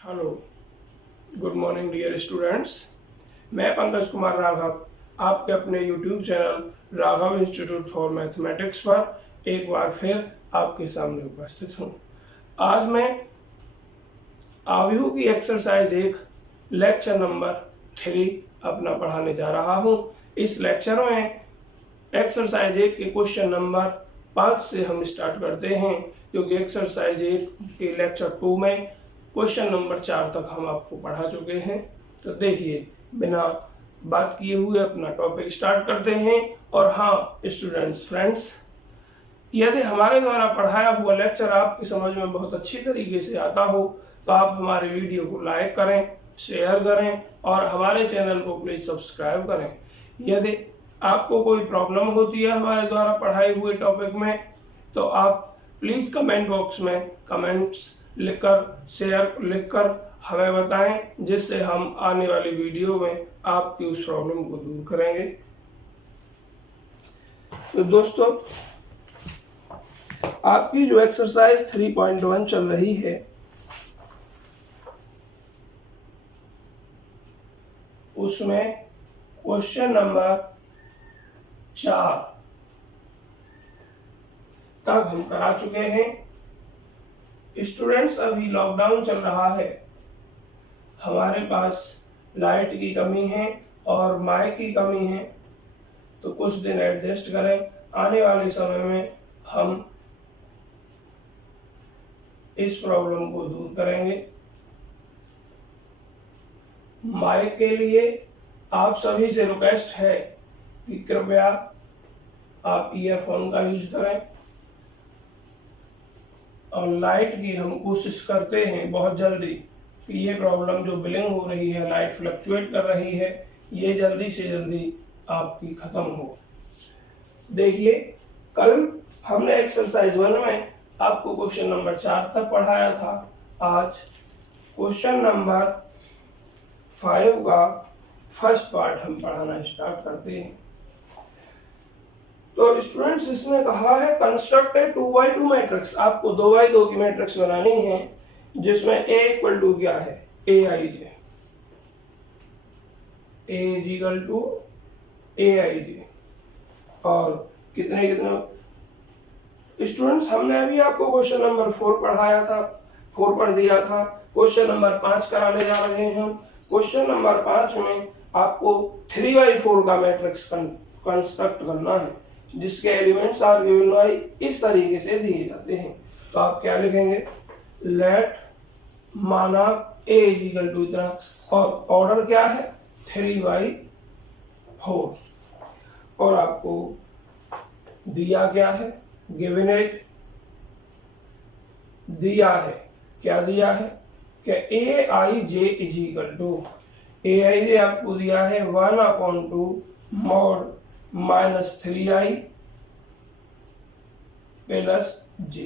Hello, good morning dear students. मैं पंकज कुमार राघव आपके अपने YouTube channel Raghav institute for mathematics पर एक बार फिर आपके सामने उपस्थित हूँ। आज मैं आव्यूह की एक्सरसाइज 1 लेक्चर नंबर 3 अपना पढ़ाने जा रहा हूँ। इस लेक्चर में एक्सरसाइज 1 के क्वेश्चन नंबर 5 से हम स्टार्ट करते हैं, क्योंकि एक्सरसाइज 1 के लेक्चर 2 में क्वेश्चन नंबर 4 तक हम आपको पढ़ा चुके हैं। तो देखिए, बिना बात किए हुए अपना टॉपिक स्टार्ट करते हैं। और हाँ स्टूडेंट्स फ्रेंड्स, यदि हमारे द्वारा पढ़ाया हुआ लेक्चर आपकी समझ में बहुत अच्छी तरीके से आता हो तो आप हमारे वीडियो को लाइक करें, शेयर करें और हमारे चैनल को प्लीज सब्सक्राइब करें। यदि आपको कोई प्रॉब्लम होती है हमारे द्वारा पढ़ाए हुए टॉपिक में तो आप प्लीज कमेंट बॉक्स में कमेंट्स लिखकर, शेयर लिखकर हमें बताएं, जिससे हम आने वाली वीडियो में आपकी उस प्रॉब्लम को दूर करेंगे। तो दोस्तों, आपकी जो एक्सरसाइज 3.1 चल रही है उसमें क्वेश्चन नंबर 4 तक हम करा चुके हैं। स्टूडेंट्स, अभी लॉकडाउन चल रहा है, हमारे पास लाइट की कमी है और माइक की कमी है, तो कुछ दिन एडजस्ट करें। आने वाले समय में हम इस प्रॉब्लम को दूर करेंगे। माइक के लिए आप सभी से रिक्वेस्ट है कि कृपया आप ईयरफोन का यूज करें। और लाइट की हम कोशिश करते हैं बहुत जल्दी कि ये प्रॉब्लम जो बिलिंग हो रही है, लाइट फ्लक्चुएट कर रही है, ये जल्दी से जल्दी आपकी खत्म हो। देखिए, कल हमने एक्सरसाइज 1 में आपको क्वेश्चन नंबर 4 तक पढ़ाया था। आज क्वेश्चन नंबर 5 का फर्स्ट पार्ट हम पढ़ाना स्टार्ट करते हैं। तो स्टूडेंट्स, इसमें कहा है कंस्ट्रक्ट ए 2x2 मैट्रिक्स। आपको 2x2 की मैट्रिक्स बनानी है जिसमें a इक्वल टू क्या है, aij, a equal to aij। और कितने कितने स्टूडेंट्स, हमने अभी आपको क्वेश्चन नंबर 4 पढ़ाया था, 4 पढ़ दिया था। क्वेश्चन नंबर 5 कराने जा रहे हैं हम। क्वेश्चन नंबर 5 में आपको 3x4 का मैट्रिक्स कंस्ट्रक्ट करना है, जिसके एलिमेंट्स आर गिवन बाय इस तरीके से दिए जाते हैं। तो आप क्या लिखेंगे, लेट माना a इक्वल टू इतना, और ऑर्डर क्या है 3x4। और आपको दिया क्या है, गिवन इट दिया है, क्या दिया है कि aij is equal to, aij आपको दिया है 1/2 mod -3i प्लस j।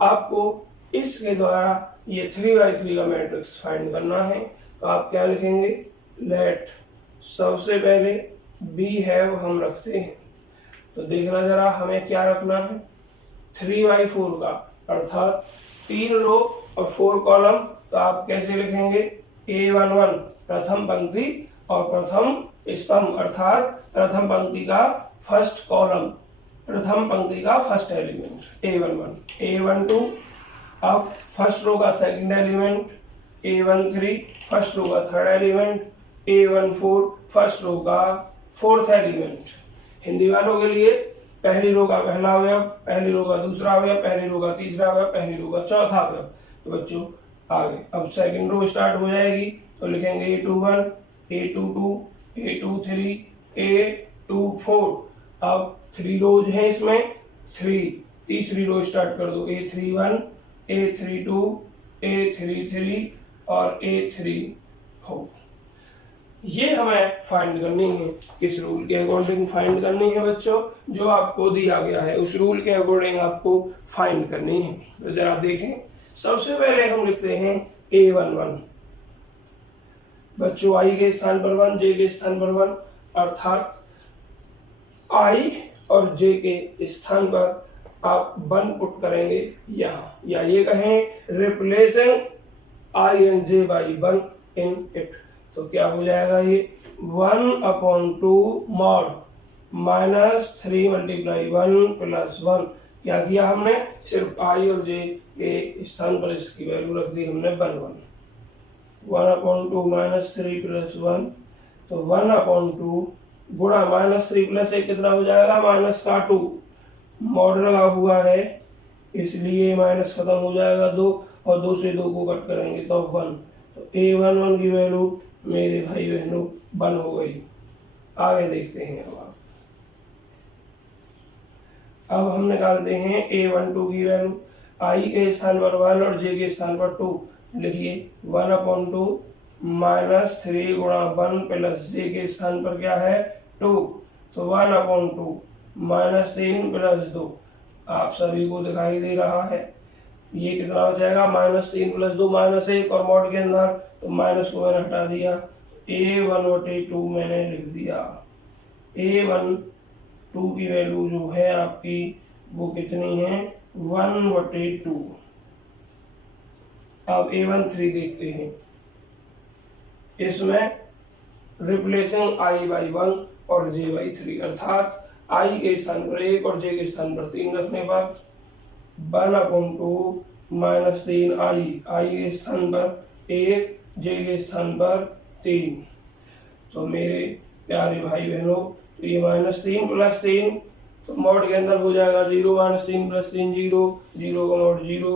आपको इसके द्वारा ये 3x3 का मैट्रिक्स फाइंड करना है। तो आप क्या लिखेंगे, लेट, सबसे पहले बी हैव हम रखते हैं। तो देखना जरा हमें क्या रखना है, 3x4 का, अर्थात 3 रो और 4 कॉलम। तो आप कैसे लिखेंगे, a11 प्रथम पंक्ति और प्रथम स्तंभ, अर्थात प्रथम पंक्ति का फर्स्ट कॉलम, प्रथम पंक्ति का फर्स्ट एलिमेंट a11, a12 अब फर्स्ट रो का second element, a13 first row का third element, a14 first row का फोर्थ एलिमेंट। हिंदी वालों के लिए पहली रो का पहला अवयव, पहली रो का दूसरा अवयव, पहली रो का तीसरा अवयव, पहली रो का चौथा अवयव। तो बच्चों आगे अब सेकंड रो स्टार्ट हो जाएगी। तो लिखेंगे a21, a22, a23, a24। अब 3 रोज हैं इसमें, 3, तीसरी रो स्टार्ट कर दो, a31, a32, a33 और a34। ये हमें फाइंड करनी है। किस रूल के अकॉर्डिंग फाइंड करनी है बच्चों, जो आपको दिया गया है उस रूल के अकॉर्डिंग आपको फाइंड करनी है। तो जरा देखें, सबसे पहले हम लिखते हैं a11, बच्चों i के स्थान पर 1, j के स्थान पर 1, अर्थात i और j के स्थान पर आप 1 पुट करेंगे यहाँ, या ये कहें replacing I and J by 1 in it. तो क्या हो जाएगा ये 1/2 मॉड -3 × 1 + 1। क्या किया हमने, सिर्फ आई और जे के स्थान पर इसकी वैल्यू रख दी हमने 1/2 -3 + 1। तो 1/2 गुणा -3 + 1 कितना हो जाएगा -2। मॉड लगा हुआ है इसलिए माइनस खत्म हो जाएगा 2 और 2 से 2 को कट करेंगे तो 1। तो A11 की वैल्यू मेरे भाई बहनों 1 हो गई। आगे देखते हैं अब हम निकालते हैं A12 की वैल्यू। I के स्थान पर 1 और J के स्थान पर 2 लिखिए 1/2 -3 गुणा 1 + J के स्थान पर क्या है 2। तो 1/2 -3 + 2 आप सभी को दिखाई दे रहा है। ये कितना हो जाएगा -3 + 2 -1 और मॉड के अंदर तो माइनस को मैंने हटा दिया। A1/2 मैंने लिख दिया। A12 की वैल्यू जो है आपकी वो कितनी है 1/2। अब A13 देखते हैं। इसमें रिप्लेसिंग I/1 और J/3 अर्थात I के स्थान पर 1 और J के स्थान पर 3 रखने पर 1/2 -3 I के स्थान पर 1 J के स्थान पर 3। तो मेरे प्यारे भाई बहनों तो ये -3 + 3 तो मॉड के अंदर हो जाएगा 0 -3 + 3 0 0 का मॉड 0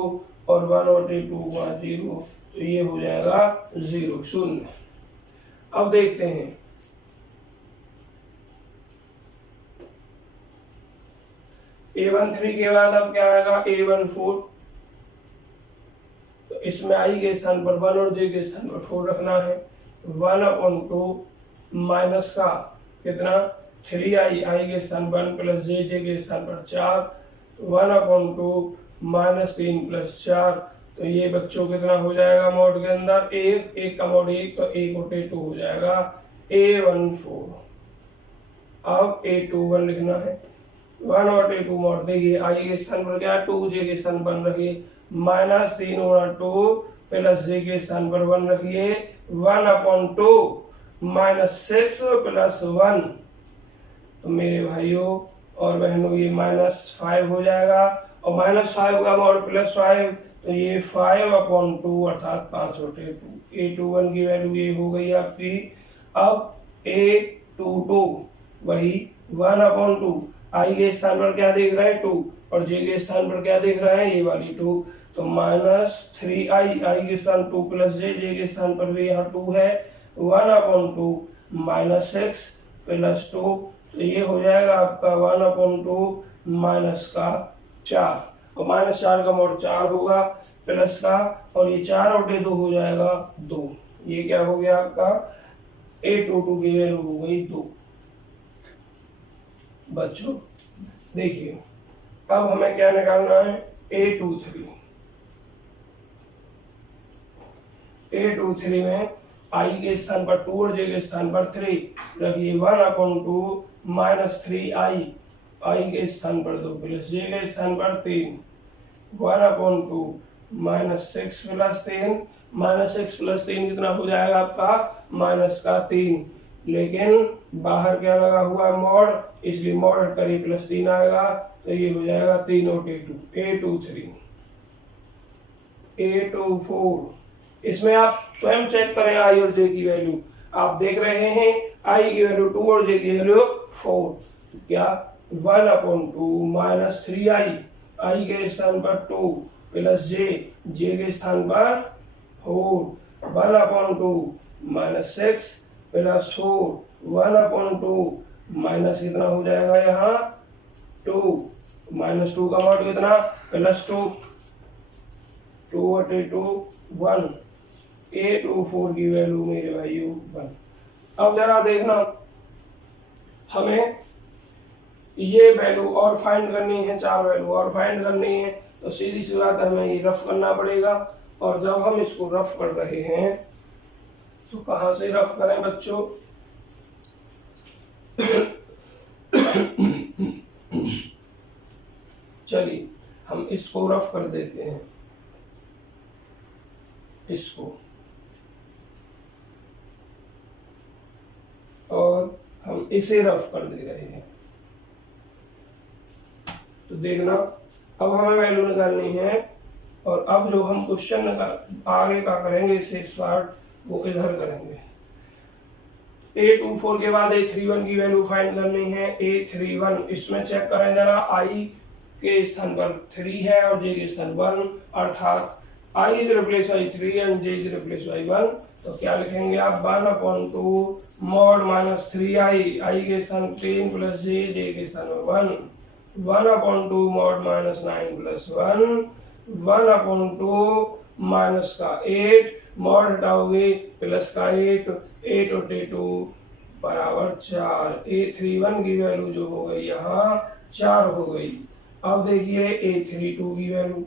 और 1/2 0 तो ये हो जाएगा 0 0। अब देखते हैं A13 के बाद अब क्या आएगा A14। तो इसमें I के स्थान पर 1 और J के स्थान पर 4 रखना है। तो 1/2 माइनस का कितना 3I के स्थान पर 1 + J के स्थान पर 4 1/2 -3 + 4। तो ये बच्चों कितना हो जाएगा मॉड के अंदर 1 का मॉड 1 तो 1/2 हो जाएगा A14। अब A21 लिखना है 1/2 मॉड देखिए I के स्थान पर क्या 2 J के स्थान पर रखिए -3 × 2 + J के स्थान पर 1 रखिए 1/2 -6 + 1। तो मेरे भाइयों और बहनों ये -5 हो जाएगा और -5 का मॉड +5 तो ये 5/2 अर्थात 5/2। A21 की वैल्यू ये हो गई आपकी। अब A22 वही 1/2 I के स्थान पर क्या देख रहे हैं 2 और J के स्थान पर क्या देख रहे हैं ये वाली 2। तो -3I के स्थान 2 + J के स्थान पर भी यहाँ 2 है 1/2 -6 + 2 तो ये हो जाएगा आपका 1/2 -4 और -4 का मॉड 4 होगा प्लस का और ये 4/2 हो जाएगा 2। ये क्या हो गया आपका A22 की वैल्यू हो गई 2। बच्चों देखिए अब हमें क्या निकालना है A23। A23 में I के स्थान पर 2 और J के स्थान पर 3 रखिए 1/2 -3I के स्थान पर 2 + J के स्थान पर 3 1/2 -6 + 3 -6 + 3 कितना हो जाएगा आपका -3। लेकिन बाहर क्या लगा हुआ है मॉड इसलिए मॉड हटकर +3 आएगा तो ये हो जाएगा 3/2 A23। A24 इसमें आप स्वयं चेक करें I और J की वैल्यू। आप देख रहे हैं I की वैल्यू 2 और J की वैल्यू 4। क्या 1/2 -3I के स्थान पर 2 + J के स्थान पर 4 1/2 -6 + 4 1/2 माइनस कितना हो जाएगा यहाँ 2 -2 का मॉड कितना +2 2/2 1। A24 की वैल्यू मेरे भाइयों 1। अब जरा देखना हमें ये वैल्यू और फाइंड करनी है 4 वैल्यू और फाइंड करनी है तो सीधी सी बात हमें ये रफ करना पड़ेगा। और जब हम इसको रफ कर रहे हैं तो कहां से रफ करें बच्चों चलिए हम इसको रफ कर देते हैं। इसको, और हम इसे रफ कर दे रहे हैं। तो देखना, अब हमें वैल्यू निकालनी है, और अब जो हम क्वेश्चन आगे का करेंगे शेष पार्ट वो इधर करेंगे। A24 के बाद A31 की वैल्यू फाइंड करनी है। A31 इसमें चेक करें जरा, I के स्थान पर 3 है और J के स्थान 1, अर्थात I is replaced by 3 and J is replaced by 1। तो क्या लिखेंगे आप, 1/2 mod माइनस 3i, I के स्थान 10 प्लस J के स्थान 1, 1/2 mod माइनस 9 प्लस 1, 1/2 माइनस का 8, मॉड हटाओगे प्लस का 8, 8 और 2 बराबर 4। A31 की वैल्यू जो हो गई यहाँ 4 हो गई। अब देखिए A32 की वैल्यू,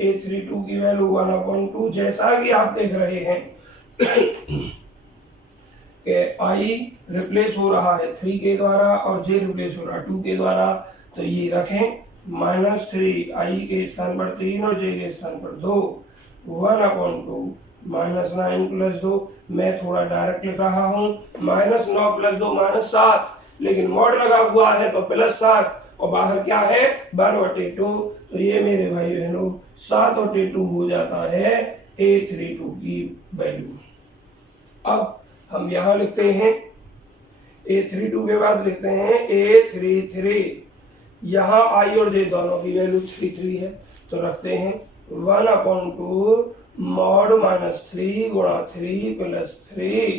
A32 की वैल्यू 1/2, जैसा कि आप देख रहे हैं कि I रिप्लेस हो रहा है 3 के द्वारा और J रिप्लेस हो रहा है 2 के द्वारा, तो ये रखें -3, I के स्थान पर 3 और J के स्थान पर 2, 1/2 -9 प्लस 2, मैं थोड़ा डायरेक्ट लिख रहा हूँ, -9 प्लस 2 -7, लेकिन मॉड लगा हुआ है तो +7, और बाहर क्या है 1/2, तो ये मेरे भाई बहनों 7/2 हो जाता है A32 की वैल्यू। अब हम यहाँ लिखते हैं A32 के बाद लिखते हैं A33, यहाँ I और J दोनों की वैल्यू 3 है, तो रखते हैं 1/2 मॉड -3 गुणा 3 प्लस 3,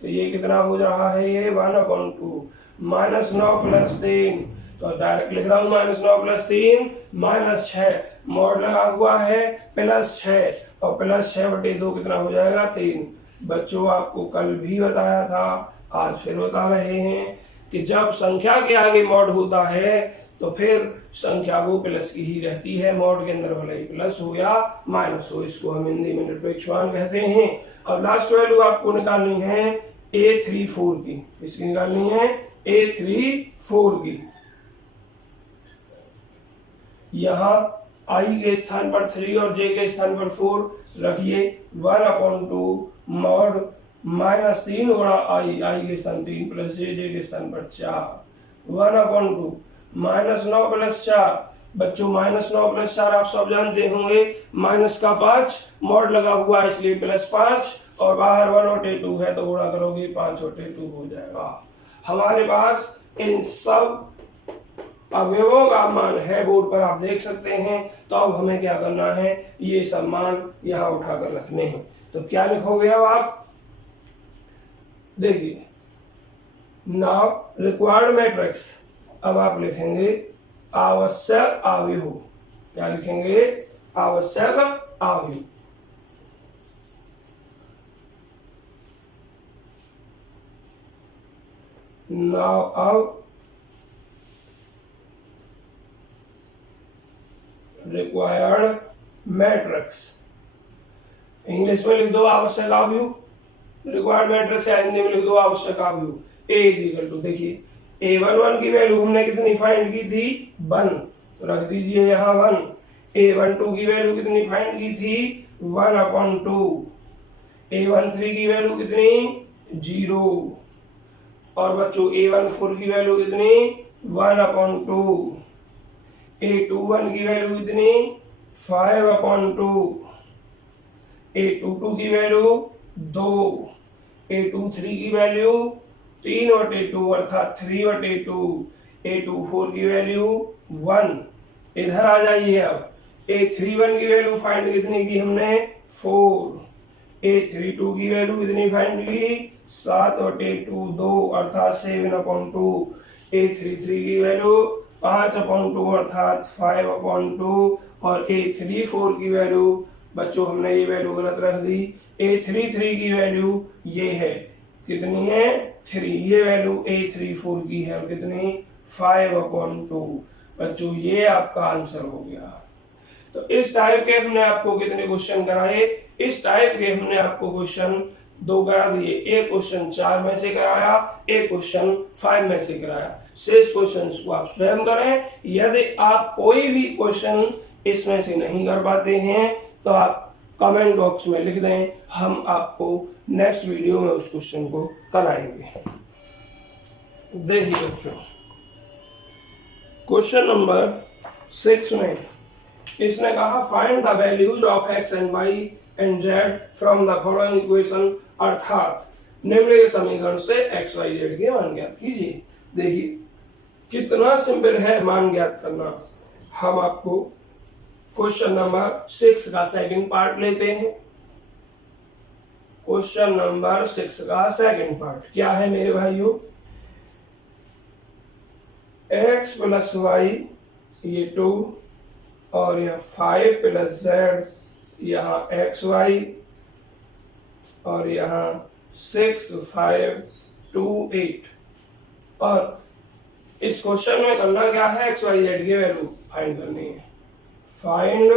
तो ये कितना हो रहा है, ये 1/2 -9 प्लस 3, तो डायरेक्ट लिख रहा हूँ -9 प्लस 3 -6, मॉड लगा हुआ है +6, और +6/2 कितना हो जाएगा 3। बच्चों आपको कल भी बताया था, आज फिर बता रहे हैं कि जब संख्या के आगे मॉड होता है तो फिर संख्या वो प्लस की ही रहती है, मॉड के अंदर भले ही प्लस हो या माइनस हो, इसको हम हिंदी में निरपेक्षवान कहते हैं। और लास्ट वैल्यू आपको निकालनी है A34 की, इसकी निकालनी है A34 की। यहाँ I के स्थान पर 3 और J के स्थान पर 4 रखिए, 1/2 मॉड -3 गुणा I के स्थान 3 प्लस J के स्थान पर 4, 1/2 -9 प्लस 4, बच्चों -9 प्लस 4 आप सब जानते होंगे, -5 मॉड लगा हुआ है इसलिए +5, और बाहर 1/2 है तो गुणा करोगे 5/2 हो जाएगा। हमारे पास इन सब अवयवों का मान है, बोर्ड पर आप देख सकते हैं। तो अब हमें क्या करना है, ये सब मान यहाँ उठाकर रखने हैं। तो क्या लिखोगे अब आप, देखिए नाउ रिक्वायर्ड मैट्रिक्स, अब आप लिखेंगे आवश्यक अवयव, क्या लिखेंगे, आवश्यक अवयव। नाउ अब रिक्वायर्ड मैट्रिक्स, इंग्लिश में लिख दो आवश्यक अवयव, रिक्वायर्ड मैट्रिक्स है हिंदी में लिख दो आवश्यक अवयव। A इक्वल टू, देखिए A11 की वैल्यू हमने कितनी फाइंड की थी 1, तो रख दीजिए यहाँ 1। A12 की वैल्यू कितनी फाइंड की थी 1/2, A13 की वैल्यू कितनी 0, और बच्चों A14 की वैल्यू कितनी 1/2, A21 की वैल्यू कितनी 5/2, A22 की वैल्यू 2, A23 की वैल्यू 3/2 अर्थात 3/2, A24 की वैल्यू 1। इधर आ जाइए, अब A31 की वैल्यू फाइंड कितनी की हमने 4, A32 की वैल्यू कितनी फाइंड की 7/2 2 अर्थात 7/2, A33 की वैल्यू 5/2 अर्थात 5/2, और A34 की वैल्यू, बच्चों हमने ये वैल्यू गलत रख दी, A33 की वैल्यू ये है, कितनी है 3, ये वैल्यू A34 की है कितनी 5/2। बच्चों ये आपका आंसर हो गया। तो इस टाइप के हमने आपको कितने क्वेश्चन कराए, इस टाइप के हमने आपको क्वेश्चन 2 करा दिए, एक क्वेश्चन 4 में से कराया, एक क्वेश्चन 5 में से कराया। शेष क्वेश्चन को आप स्वयं करें। यदि आप कोई भी क्वेश्चन इसमें से नहीं कर पाते हैं तो आप कमेंट बॉक्स में लिख दें, हम आपको नेक्स्ट वीडियो में उस क्वेश्चन को कराएंगे। देखिए बच्चों, क्वेश्चन नंबर 6 में इसने कहा find the values of x and y and z from the following equation, अर्थात निम्नलिखित समीकरण से x y z के मान ज्ञात कीजिए। देखिए कितना सिंपल है मान ज्ञात करना। हम आपको क्वेश्चन नंबर 6 का सेकंड पार्ट लेते हैं। क्वेश्चन नंबर 6 का सेकंड पार्ट क्या है मेरे भाइयों? x प्लस वाई ये 2 और यह 5 प्लस z यहाँ एक्स वाई और यहाँ 6 5 2 8। और इस क्वेश्चन में करना क्या है? एक्स वाई जेड की वैल्यू फाइंड करनी है। Find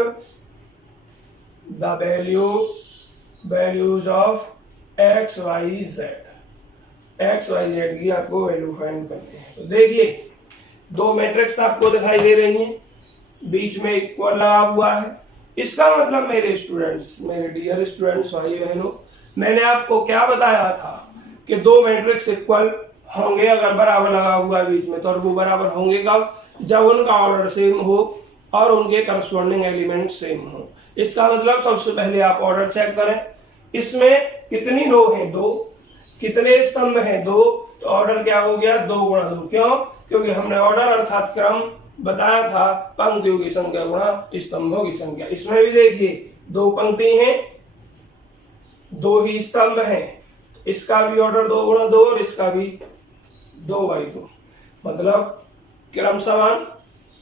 the values of x y z. X y z की आपको वैल्यू फाइंड करनी है। तो देखिए दो मैट्रिक्स आपको दिखाई दे रही हैं, बीच में इक्वल लगा हुआ है। इसका मतलब मेरे स्टूडेंट्स, मेरे डियर स्टूडेंट्स, भाई बहनों, मैंने आपको क्या बताया था कि दो मैट्रिक्स इक्वल होंगे अगर बराबर लगा हुआ है बीच में, तो और वो बराबर होंगे कब? जब उनका ऑर्डर सेम हो और उनके करस्पॉन्डिंग एलिमेंट सेम हो। इसका मतलब सबसे पहले आप ऑर्डर चेक करें। इसमें कितनी रो हैं? 2। कितने स्तंभ हैं? 2। तो ऑर्डर क्या हो गया? 2 गुणा 2। क्यों? क्योंकि हमने ऑर्डर अर्थात क्रम बताया था पंक्तियों की संख्या गुणा स्तंभों की संख्या। इसमें भी देखिए 2 पंक्ति हैं, 2 ही स्तंभ हैं। इसका भी ऑर्डर 2 गुणा 2 और इसका भी 2/2, मतलब क्रम समान।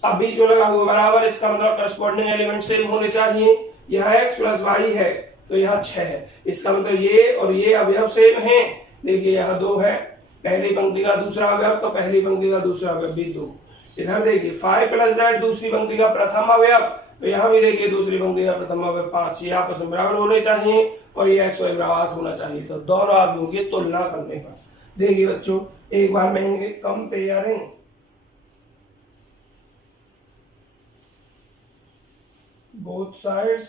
अब बीच में लगा हुआ बराबर, इसका मतलब करस्पॉन्डिंग एलिमेंट सेम होने चाहिए। यहाँ x प्लस वाई है तो यहाँ 6 है, इसका मतलब ये और ये अवयव सेम है। देखिए यहाँ 2 है, पहली पंक्ति का दूसरा अवयव, तो पहली पंक्ति का दूसरा अवयव भी 2। इधर देखिए 5 प्लस z दूसरी पंक्ति का प्रथम अवयव, तो यहाँ भी देखिए दूसरी पंक्ति का प्रथम अवयव 5। ये आपस में बराबर होने चाहिए और ये x y बराबर होना चाहिए। तो दोनों अवयवों की तुलना करने पर देखिए बच्चों एक बार मैं इनके comparing both sides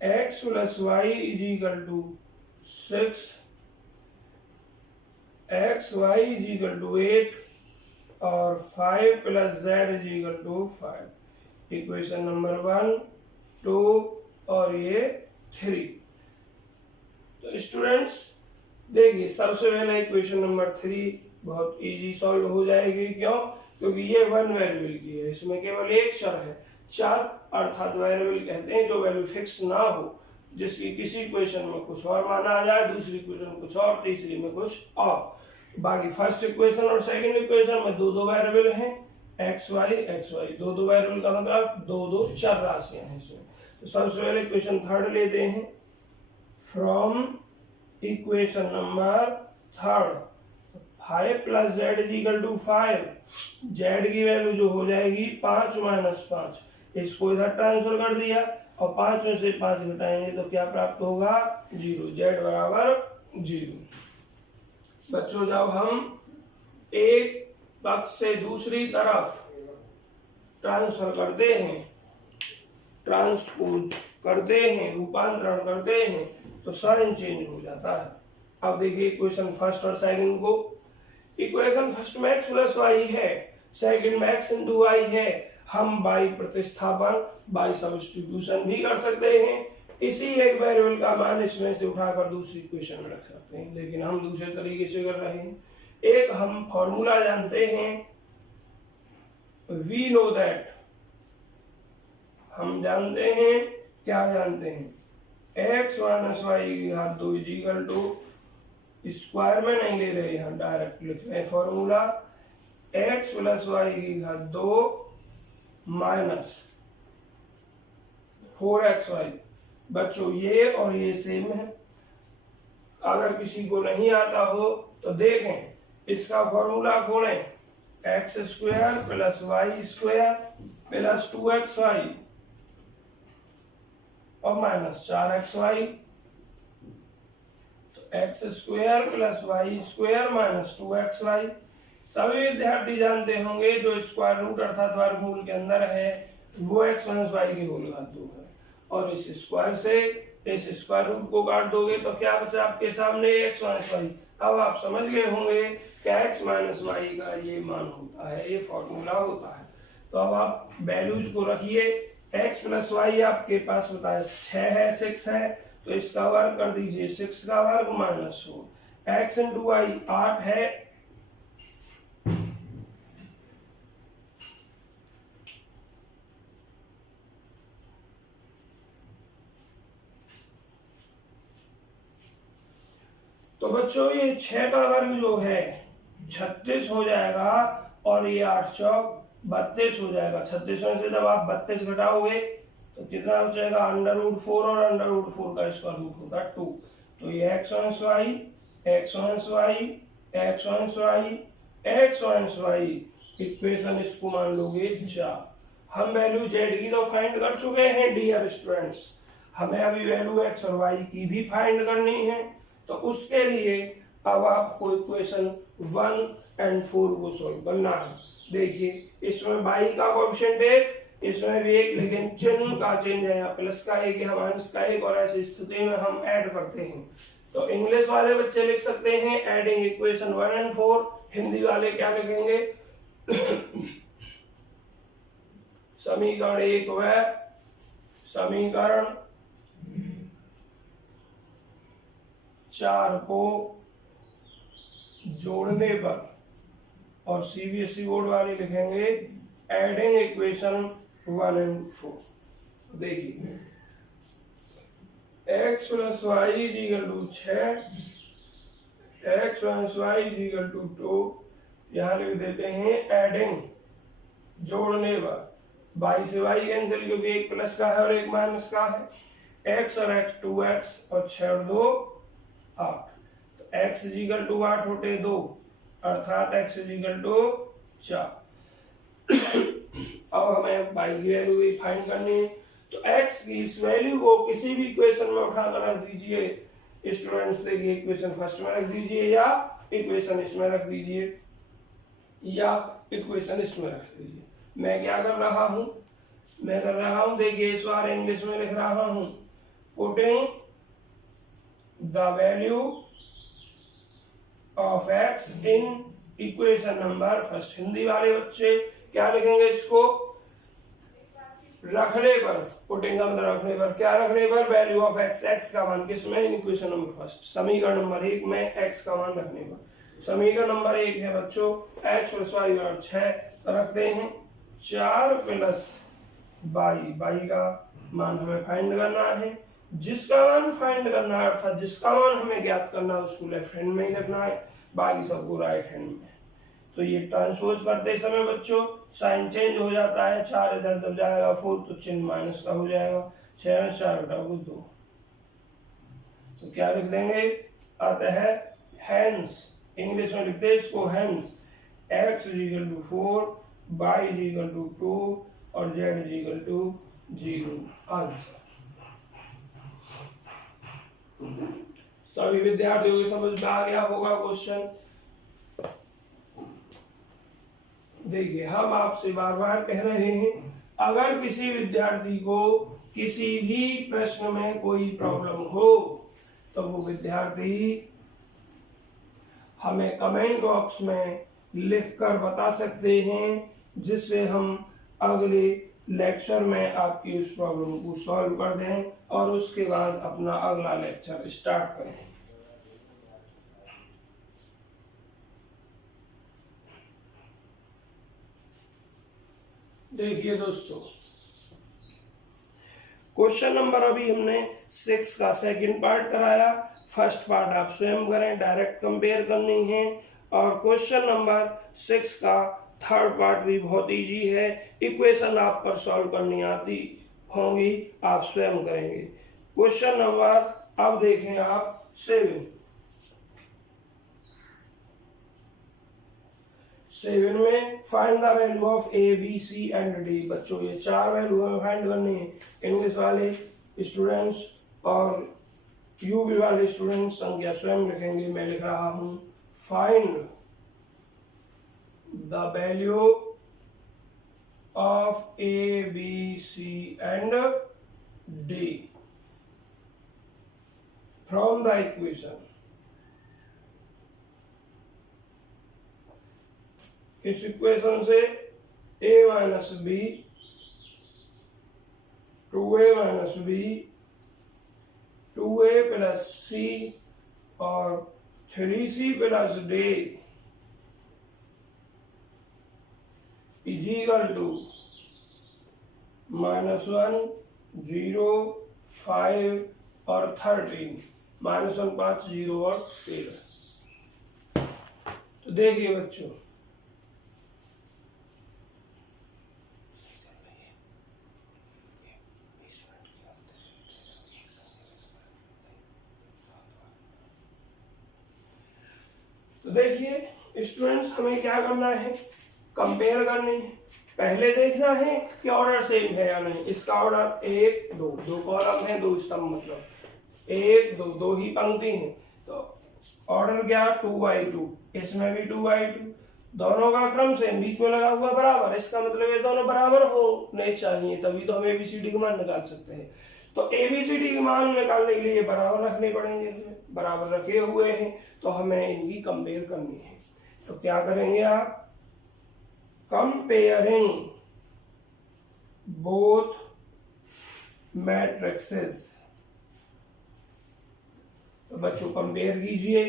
x plus y is equal to 6, x y is equal to 8 और 5 plus z is equal to 5। Equation number 1 2 और ये 3। तो स्टूडेंट्स देखिए सबसे पहले इक्वेशन नंबर 3 बहुत इजी सॉल्व हो जाएगी। क्यों? क्योंकि ये 1 वेरिएबल की है, इसमें केवल एक चर है। चर अर्थात वेरिएबल कहते हैं जो वैल्यू फिक्स ना हो, जिसकी किसी इक्वेशन में कुछ और माना आ जाए, दूसरी इक्वेशन में कुछ और, तीसरी में कुछ और। बाकी फर्स्ट इक्वेशन और सेकंड इक्वेशन में 2 वेरिएबल हैं, एक्स वाई 2 वेरिएबल का मतलब 2 चर राशियां हैं इसमें। तो सबसे पहले इक्वेशन थर्ड लेते हैं। From equation number third 5 plus z is equal to 5। Z की वैल्यू जो हो जाएगी 5 माइनस 5, इसको इधर ट्रांसफर कर दिया और 5 में से 5 घटाएंगे तो क्या प्राप्त होगा? 0। जेड बराबर 0। बच्चों जब हम एक पक्ष से दूसरी तरफ ट्रांसफर करते हैं, ट्रांसपोज करते हैं, रूपांतरण करते हैं, तो साइन चेंज हो जाता है। अब देखिए इक्वेशन फर्स्ट और सेकंड को। इक्वेशन फर्स्ट में x प्लस वाई है, सेकंड में x इंटू वाई है। हम बाई प्रतिस्थापन, बाई सब्स्टिट्यूशन भी कर सकते हैं। किसी एक वेरिएबल का मान इसमें से उठाकर दूसरी इक्वेशन में रख सकते हैं, लेकिन हम दूसरे तरीके से कर रहे हैं। एक हम फॉर्मूला जानते हैं, वी नो दैट, हम जानते हैं, क्या जानते हैं? x माइनस वाई की घात 2 इज इक्वल टू, स्क्वायर में नहीं ले रहे, हम डायरेक्ट लिख रहे हैं फॉर्मूला, x प्लस वाई की घात 2 माइनस 4xy। बच्चों ये और ये सेम है। अगर किसी को नहीं आता हो तो देखें, इसका फॉर्मूला खोलें, x square plus y square plus 2xy और minus 4xy। X square plus y square minus 2xy। सभी विद्यार्थी जानते होंगे जो स्क्वायर रूट अर्थात वर्गमूल के अंदर है वो x माइनस वाई की होल घात 2 है। और इस स्क्वायर से इस स्क्वायर रूट को काट दोगे तो क्या बचा आपके सामने, x माइनस वाई। अब आप समझ गए होंगे कि x माइनस वाई का ये मान होता है, ये फॉर्मूला होता है। तो अब आप वैल्यूज को रखिए। x प्लस वाई आपके पास बताया 6 है, 6 है, तो इसका वर्ग कर दीजिए, 6 का वर्ग माइनस 4, x इंटू वाई 8 है, तो बच्चों ये 6 का वर्ग जो है 36 हो जाएगा, और ये 8 चौक 32 हो जाएगा। 36 में से जब आप 32 घटाओगे तो कितना हो जाएगा, अंडर रूट 4, और अंडर रूट 4 का स्क्वायर रूट होता है 2। तो ये x minus y, x minus y, x minus y, x minus y, equation इसको मान लोगे 4। हम वैल्यू z की तो फाइंड कर चुके हैं डियर स्टूडेंट्स, हमें अभी वैल्यू x और y की भी फाइंड करनी है। तो उसके लिए अब आपको इक्वेशन 1 और 4 को सॉल्व करना है। देखिए इसमें y का कोएफिशिएंट 1, इसमें भी 1, लेकिन चिन्ह का चेंज है, यहाँ प्लस का 1 या माइनस का 1, और ऐसी स्थिति में हम ऐड करते हैं। तो इंग्लिश वाले बच्चे लिख सकते हैं एडिंग इक्वेशन 1 और 4, हिंदी वाले क्या लिखेंगे समीकरण 1 व समीकरण 4 को जोड़ने पर, और सीबीएसई बोर्ड वाले लिखेंगे एडिंग इक्वेशन 1 और 4। देखिए x plus y is equal to 6, x minus y is equal to 2, यहाँ लिख देते हैं एडिंग, जोड़ने पर, y से y कैंसिल क्योंकि एक प्लस का है और एक माइनस का है, x और x 2x, और 6 और 2 8, तो x इज इक्वल टू 8 होते 2, अर्थात x इज इक्वल टू 4। अब हमें y की वैल्यू भी फाइंड करनी है, तो x की इस वैल्यू को किसी भी इक्वेशन में उठाकर रख दीजिए स्टूडेंट्स। देखिए इक्वेशन फर्स्ट में रख दीजिए, या इक्वेशन इसमें रख दीजिए, या इक्वेशन इसमें रख दीजिए। मैं क्या कर रहा हूं, मैं कर रहा हूं देखिए इस बार इंग्लिश में लिख रहा हूं, putting the value of x in equation number first. Hindi वाले बच्चे क्या लिखेंगे, इसको रखने पर, पुटिंग का मतलब रखने पर, क्या रखने पर, वैल्यू ऑफ x, x का मान किसमें, इन इक्वेशन नंबर फर्स्ट, समीकरण नंबर 1 में x का मान रखने पर। समीकरण नंबर 1 है बच्चों x प्लस वाई और 6 रखते हैं, 4 प्लस y का मान हमें फाइंड करना है, जिसका मान फाइंड करना है अर्थात जिसका मान हमें ज्ञात करना है उसको लेफ्ट हैंड में ही रखना है, बाकी सबको राइट हैंड में। तो ये ट्रांसपोज करते समय बच्चों साइन चेंज हो जाता है, 4 इधर दब जाएगा 4, तो चिन्ह माइनस का हो जाएगा, 6 में 4 घटाओगे 2, तो क्या लिख देंगे, आता है हेंस, इंग्लिश में लिखते हैं इसको hence, x is equal to 4, y is equal to 2, और z is equal to 0। Answer. सभी विद्यार्थियों की समझ में आ गया होगा क्वेश्चन। देखिए हम आपसे बार बार कह रहे हैं, अगर किसी विद्यार्थी को किसी भी प्रश्न में कोई प्रॉब्लम हो तो वो विद्यार्थी हमें कमेंट बॉक्स में लिखकर बता सकते हैं, जिससे हम अगले लेक्चर में आपकी उस प्रॉब्लम को सॉल्व कर दें और उसके बाद अपना अगला लेक्चर स्टार्ट करें। देखिए दोस्तों, क्वेश्चन नंबर अभी हमने 6 का सेकंड पार्ट कराया, फर्स्ट पार्ट आप स्वयं करें, डायरेक्ट कंपेयर करनी है, और क्वेश्चन नंबर 6 का थर्ड पार्ट भी बहुत इजी है, इक्वेशन आप पर सॉल्व करनी आती होंगी, आप स्वयं करेंगे। क्वेश्चन नंबर अब देखें आप 7 में find the value of a b c and d. बच्चों ये 4 वैल्यू हमें फाइंड करनी है, इंग्लिश वाले स्टूडेंट्स और यूबी वाले स्टूडेंट्स संख्या स्वयं लिखेंगे, मैं लिख रहा हूं find the value of A, B, C and D from the equation. इस इक्वेशन से a minus B, 2a minus B, 2a plus C और 3c plus D is equal to -1, 0, 5 और 13, -1, 5, 0 और 13। तो देखिए बच्चों, तो देखिए स्टूडेंट्स, हमें क्या करना है, कंपेयर करनी है। पहले देखना है कि ऑर्डर सेम है या नहीं। इसका ऑर्डर 1, 2, 2 कॉलम है, 2 स्तंभ, मतलब 1, 2, 2 ही पंक्ति हैं, तो ऑर्डर क्या 2/2। इसमें भी 2/2, दोनों का क्रम सेम, बीच में लगा हुआ बराबर। इसका मतलब ये दोनों बराबर होने चाहिए, तभी तो हम एबीसीडी के मान निकाल सकते हैं। तो एबीसीडी के मान निकालने के लिए बराबर रखने पड़ेंगे। हमें बराबर रखे हुए हैं तो हमें इनकी कंपेयर करनी है। तो क्या करेंगे आप, कंपेयरिंग बोथ मैट्रिक्सेस। तो बच्चों कंपेयर कीजिए,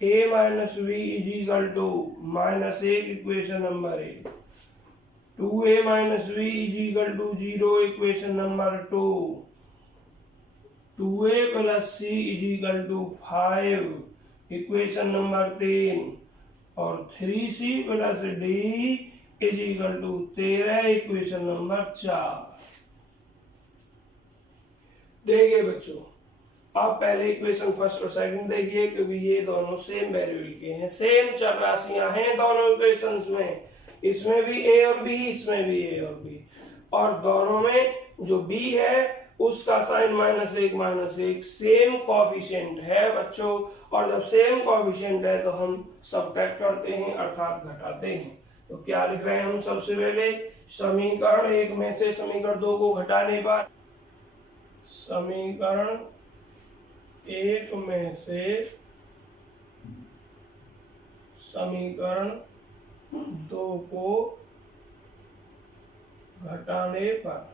a minus B is equal to -1 equation number 1, 2a minus B is equal to 0 equation number 2, 2a plus c is equal to 5 equation number 3 और 3c plus D is equal to 13 equation number 4। देखिए बच्चों, आप पहले equation first और second देखिए, क्योंकि ये दोनों सेम वेरिएबल के हैं, सेम चर राशियां हैं दोनों इक्वेशंस में। इसमें भी a और b, इसमें भी a और b, और दोनों में जो b है उसका साइन -1 सेम कोएफिशिएंट है बच्चों। और जब सेम कोएफिशिएंट है तो हम सबट्रैक्ट करते हैं, अर्थात घटाते हैं। तो क्या लिख रहे हैं हम, सबसे पहले समीकरण 1 में से समीकरण 2 को घटाने पर, समीकरण 1 में से समीकरण 2 को घटाने पर,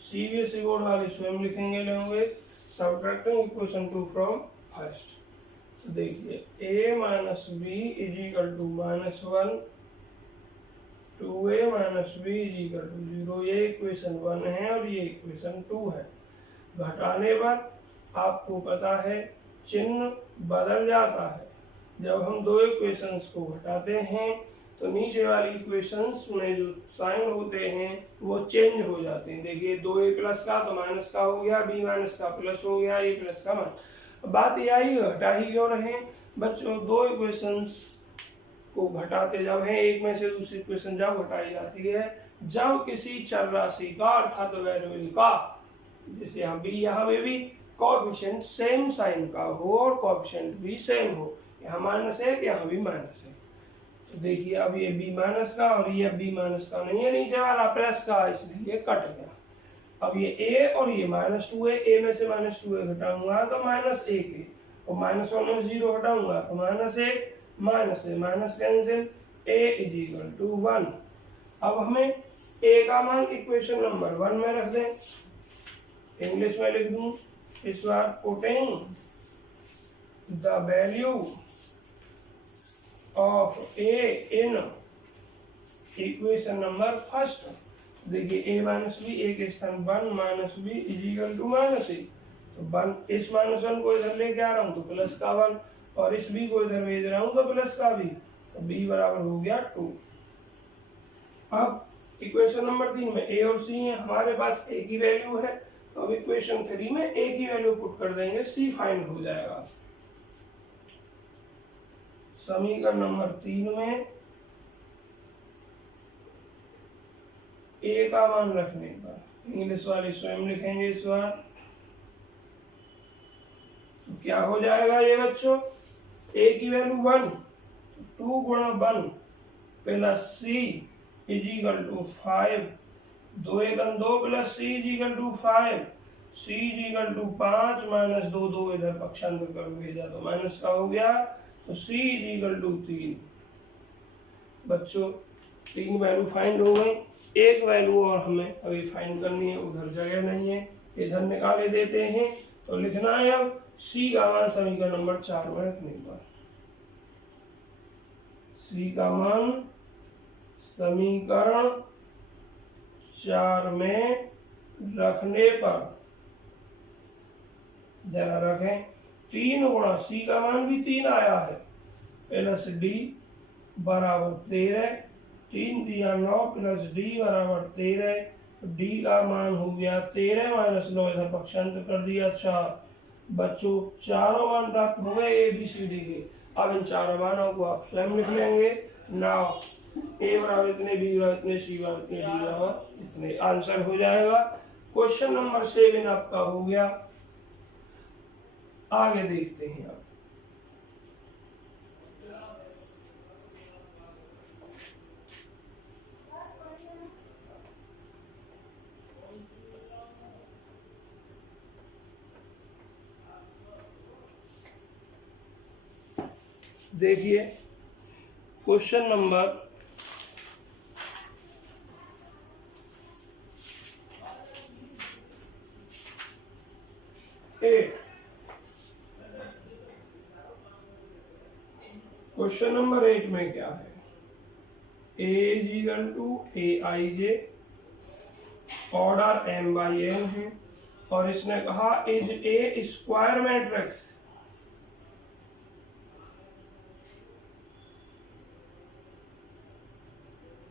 सीबीएसई बोर्ड वाले स्वयं लिखेंगे language, subtracting equation 2 from first. देखिए a minus B is equal to -1, 2a minus B is equal to 0। ये इक्वेशन 1 है और ये इक्वेशन 2 है। घटाने पर आपको पता है चिन्ह बदल जाता है। जब हम दो इक्वेशंस को घटाते हैं तो नीचे वाली इक्वेशंस में जो साइन होते हैं वो चेंज हो जाते हैं। देखिए 2a प्लस का तो माइनस का हो गया, b माइनस का प्लस हो गया, a प्लस का माइनस। बात यह आई, घटा ही क्यों रहे बच्चों, दो इक्वेशंस को घटाते जब हैं, एक में से दूसरी इक्वेशन जब घटाई जाती है, जब किसी चर राशि का अर्थात वेरिएबल का, जैसे यहाँ b यहाँ पे भी कोएफिशिएंट सेम साइन का हो और कोएफिशिएंट भी सेम हो, यहाँ -1 यहाँ भी -1। तो देखिए अब ये b माइनस का और ये b माइनस का नहीं है, नीचे वाला प्लस का, इसलिए कट गया। अब ये a और ये -2 है, a में से -2 घटाऊंगा तो -1 है, और -1 में 0 घटाऊंगा तो -1, माइनस है, minus cancel, a is equal to 1। अब हमें a का मान इक्वेशन नंबर 1 में रख दें, इंग्लिश में लिख दूं, इस बार putting the value of a in equation number first. देखिए a माइनस बी, a के स्थान 1 minus B is equal to -a, तो 1, इस -1 को इधर लेके आ रहा हूँ तो प्लस का 1, और इस b को इधर भेज रहा हूँ तो प्लस का b, तो b बराबर हो गया 2। अब इक्वेशन नंबर 3 में a और c है, हमारे पास a की वैल्यू है, तो अब इक्वेशन 3 में a की वैल्यू पुट कर देंगे, c फाइंड हो जाएगा। समीकरण नंबर 3 में a का मान रखने पर, इंग्लिश वाले स्वयं लिखेंगे इस बार, तो क्या हो जाएगा ये बच्चों, a की वैल्यू 1, 2 गुणा 1 plus c is equal to 5, 2 एकम 2 plus c is equal to 5, c is equal to 5 minus 2, 2 इधर पक्षांतर कर भेजा तो माइनस का हो गया, तो सी इज इक्वल टू 3। बच्चों 3 वैल्यू फाइंड हो गई, एक वैल्यू और हमें अभी फाइंड करनी है, उधर जगह नहीं है, इधर निकाले देते हैं। तो लिखना है अब सी का मान समीकरण नंबर 4 में रखने पर, सी का मान समीकरण 4 में रखने पर, जरा रखें, 3 गुणा सी का मान भी 3 आया है प्लस डी बराबर 13, 3 दिया 9 प्लस डी बराबर 13, डी का मान हो गया 13 माइनस 9, इधर पक्षांतर कर दिया 4। बच्चों चारों मान प्राप्त हो गए ए बी सी डी के। अब इन चारों मानों को आप स्वयं लिख लेंगे। नाउ ए बराबर इतने, बी बराबर इतने, सी बराबर इतने, डी बराबर इतने, आंसर हो जाएगा। क्वेश्चन नंबर 7 आपका हो गया। आगे देखते हैं अब, देखिए क्वेश्चन नंबर 8। क्वेश्चन नंबर 8 में क्या है, A is equal to A I J, order m by n है, और इसने कहा is A square matrix,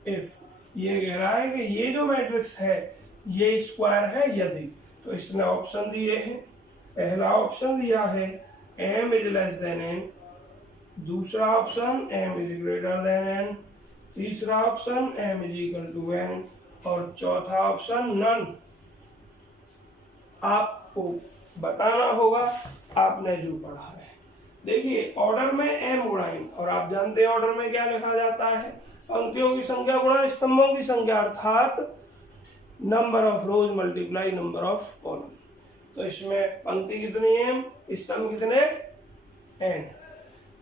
if ये कह रहा है कि ये जो मैट्रिक्स है ये स्क्वायर है यदि, तो इसने ऑप्शन दिए हैं। पहला ऑप्शन दिया है m is less than n, दूसरा option m is greater than n, तीसरा option m is equal to n, और चौथा ऑप्शन नन। आपको बताना होगा आपने जो पढ़ा है। देखिए ऑर्डर में m गुणा n, और आप जानते हैं ऑर्डर में क्या लिखा जाता है, पंक्तियों की संख्या गुणा स्तंभों की संख्या, अर्थात number of rose multiply number of column. तो इसमें पंक्ति कितनी m, स्तंभ कितने n।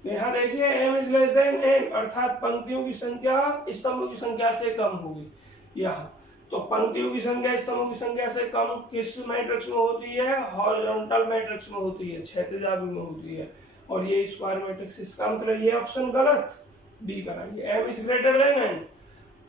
यहाँ देखिए m is less than n, अर्थात पंक्तियों की संख्या स्तंभों की संख्या से कम होगी। यहाँ तो पंक्तियों की संख्या स्तंभों की संख्या से कम किस मैट्रिक्स में होती है, हॉरिजॉन्टल मैट्रिक्स में होती है, क्षैतिजाभि में होती है, और ये स्क्वायर मैट्रिक्स। इसका मतलब ये ऑप्शन गलत, बी कराइए। m is greater than n,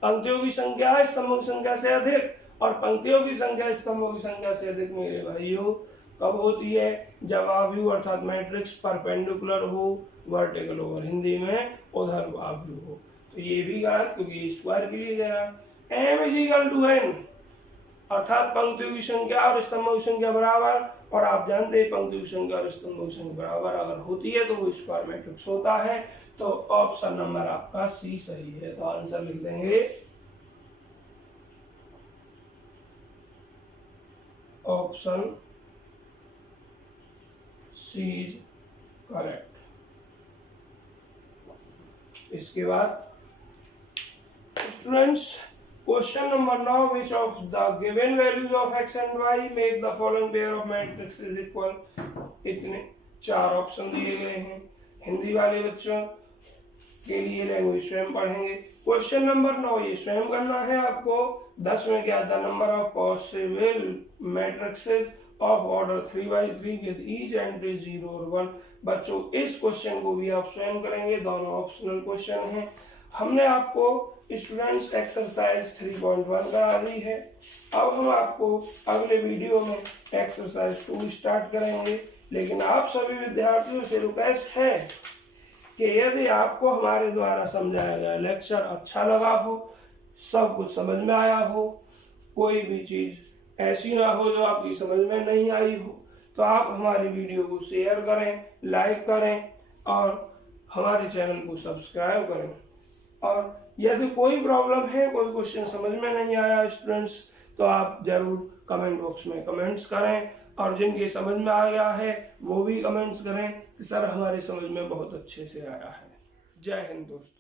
पंक्तियों की संख्या स्तंभों की संख्या से अधिक, और पंक्तियों की संख्या स्तंभों की संख्या से अधिक मेरे भाइयों कब होती है, जब आव्यूह अर्थात मैट्रिक्स परपेंडिकुलर हो, वर्टिकल ओवर हिंदी में ऊर्ध्वाभिमुख हो। तो ये भी गलत, क्योंकि स्क्वायर के लिए कह रहा है। m is equal to n, अर्थात पंक्तियों की संख्या और स्तंभों की संख्या बराबर, और आप जानते हैं पंक्तियों की संख्या और स्तंभों की संख्या बराबर अगर होती है तो वो स्क्वायर मैट्रिक्स होता है। तो ऑप्शन नंबर आपका सी सही है। तो आंसर लिख देंगे ऑप्शन सी इज करेक्ट। इसके बाद students question number 9, which of the given values of x and y make the following pair of matrices equal। इतने 4 ऑप्शन दिए गए हैं। हिंदी वाले बच्चों के लिए लैंग्वेज स्वयं पढ़ेंगे। क्वेश्चन नंबर 9 ये स्वयं करना है आपको। 10 में क्या था, number of possible matrices of order 3x3 with each entry 0 और 1। बच्चों इस क्वेश्चन को भी आप स्वयं करेंगे, दोनों ऑप्शनल क्वेश्चन हैं। हमने आपको स्टूडेंट्स एक्सरसाइज 3.1 करा दी है। अब हम आपको अगले वीडियो में एक्सरसाइज 2 स्टार्ट करेंगे। लेकिन आप सभी विद्यार्थियों से रिक्वेस्ट है कि यदि आपको हमारे द्वारा समझाया गया लेक्चर अच्छा लगा हो, सब कुछ समझ में आया हो, कोई भी चीज ऐसी ना हो जो आपकी समझ में नहीं आई हो, तो आप हमारी वीडियो को शेयर करें, लाइक करें और हमारे चैनल को सब्सक्राइब करें। और यदि कोई प्रॉब्लम है, कोई क्वेश्चन समझ में नहीं आया स्टूडेंट्स, तो आप जरूर कमेंट बॉक्स में कमेंट्स करें, और जिनके समझ में आ गया है वो भी कमेंट्स करें कि सर हमारे समझ में बहुत अच्छे से आया है। जय हिंद दोस्तों।